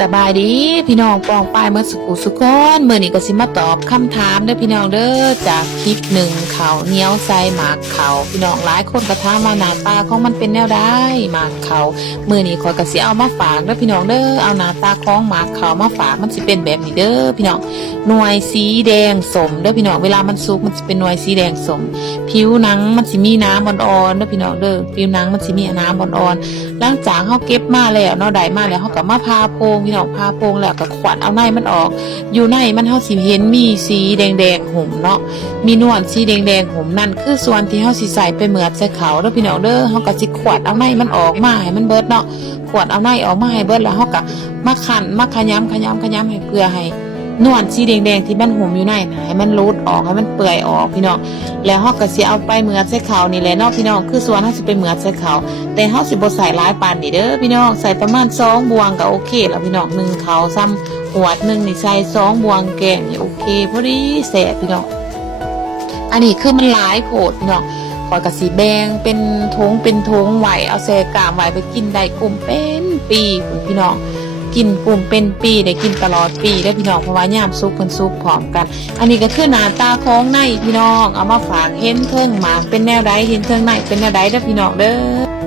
สบายดีพี่น้องปองปายเมื่อสุกุสุกอนเมื่อนี้ก็สิมาตอบคำถามเด้อพี่น้องเด้อจากคลิปหนึ่งเขาเหนียวใส่หมากเขาพี่น้องหลายคนก็ถามมาหน้าตาของมันเป็นแนวใดหมากเขาเมื่อนี้ขอยก็สิเอามาฝากเด้อพี่น้องเด้อเอาหน้าตาของหมากเขามาฝากมันสิเป็นแบบนี้เด้อพี่น้องหน่วยสีแดงสมเด้อพี่น้องเวลามันสุกมันสิเป็นหน่วยสีแดงสมผิวหนังมันสิมีน้ำอ่อนๆเด้อพี่น้องเด้อผิวหนังมันสิมีน้ำอ่อนๆหลังจากเฮาเก็บมาแล้วเนาะได้มาแล้วเฮาก็มาพาโพงพี่น้องพาโพงแล้วก็ขวัญเอาในมันออกอยู่ในมันเฮาสิเห็นมีสีแดงๆหุ่มเนาะมีนวลสีแดงๆหุ่มนั่นคือส่วนที่เฮาสิใส่ไปเหมือดใส่เขาเด้อพี่น้องเด้อเฮาก็สิขวัญเอาในมันออกมาให้มันเบิดเนาะขวัญเอาในออกมาให้เบิดแล้วเฮาก็มาคั่นมาขยำให้เกลือให้นวลสีแดงๆที่มันหุ่มอยู่ในน่ะให้มันรูดออกให้มันเปื่อยออกพี่น้องแล้วเฮาก็สิเอาไปเหมือดใส่เขานี่แหละเนาะพี่น้องคือส่วนเฮาสิไปเหมือดใส่เขาแต่เฮาสิบ่ใส่หลายปานนี้เด้อพี่น้องใส่ประมาณ2บวงก็โอเคแล้วพี่น้อง1เขาซ้ำหวด1นี่ใส่2บวงแกงนี่โอเคพอดีแซ่บพี่น้องอันนี้คือมันหลายโพดพี่น้องขอยก็สิแบ่งเป็นทงไว้เอาแซ่กามไว้ไปกินได้กลุ่มเป็นปีพี่น้องกินกลุ่มเป็นปีได้กินตลอดปีได้พี่น้องเพราะว่ายามซุกมันซุกพร้อมกันอันนี้ก็คือหน้าตาของในพี่น้องเอามาฝากเห็นเทิงหมากเป็นแนวใดเห็นเทิงในเป็นแนวใดเด้อพี่น้องเด้อ